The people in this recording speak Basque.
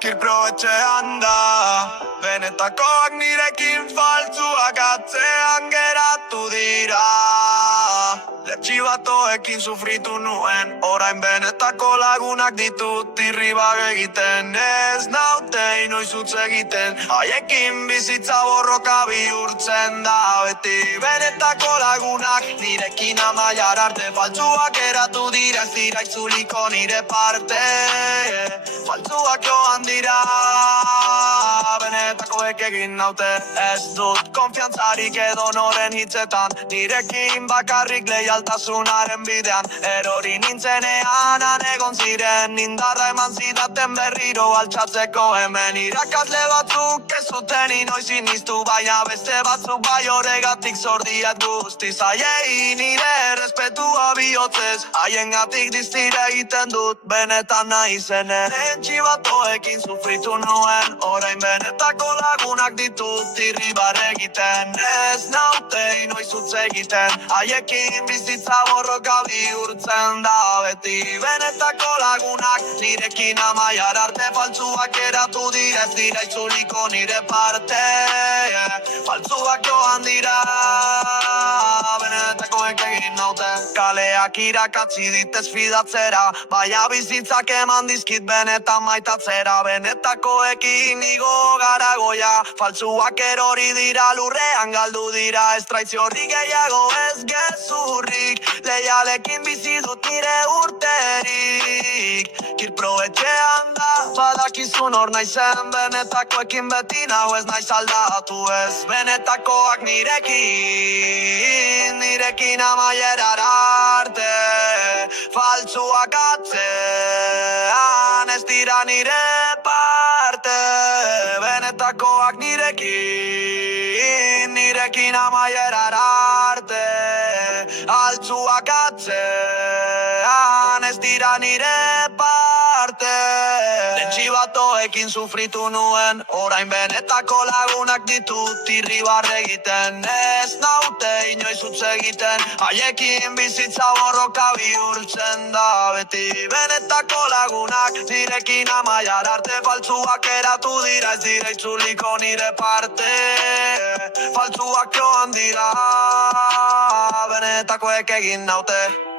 Kirprobetxean da benetakoak nirekin faltzuak atzean geratu dira. Letxibatoekin sufritu nuen, orain benetako lagunak ditut irribag egiten. Ez naute inoiz utz egiten, haiekin bizitza borroka bihurtzen da beti. Benetako lagunak nirekin amaiar arte, faltzuak geratu dira, ez dira itzuliko nire parte. Faltzuak joan dira, benetakoek egin naute. Ez dut konfiantzarik edo noren hitzetan, nirekin bakarrik leialtasunaren bidean. Erori nintzenean han egon ziren, indarra eman zidaten berriro altxatzeko. Hemen irakasle batzuk ez zuten inoiz siniztu, baina beste batzuk bai, horregatik zordiat guztiz. Haiei nire errespetua bihotzez, haiengatik diztira egiten dut benetan nahi zenez. Txibatoekin sufritu nuen, orain benetako lagunak ditut irribar egiten. Ez naute inoiz utz egiten, haiekin bizitza borroka bihurtzen da beti. Benetako lagunak nirekin amaiar arte, faltzuak geratu dira, ez dira itzuliko nire parte. Faltzuak joan dira, benetakoek egin naute. Kaleak irakatzi ditez fidatzera, baina bizitzak eman dizkit benetan maitatzera. Benetakoekin igo garagoia, faltzuak erori dira, lurrean galdu dira. Ez traitziorik gehiago ez gezurrik, leialekin bizi dut nire urterik. Kirprobetxean da, badakizun hor naizen, benetakoekin beti nago ez naiz aldatu ez. Benetakoak nirekin amaierar arte, faltzuak atzean ez dira nire parte. Benetakoak nirekin amaierar arte, faltzuak atzean ez dira nire parte. Txibatoekin sufritu nuen, orain benetako lagunak ditut irribar egiten. Ez naute inoiz utz egiten, haiekin bizitza borroka bihurtzen da beti. Benetako lagunak nirekin amaiar arte, faltzuak eratu dira, ez dira itzuliko nire parte. Faltzuak joan dira, benetakoek egin naute.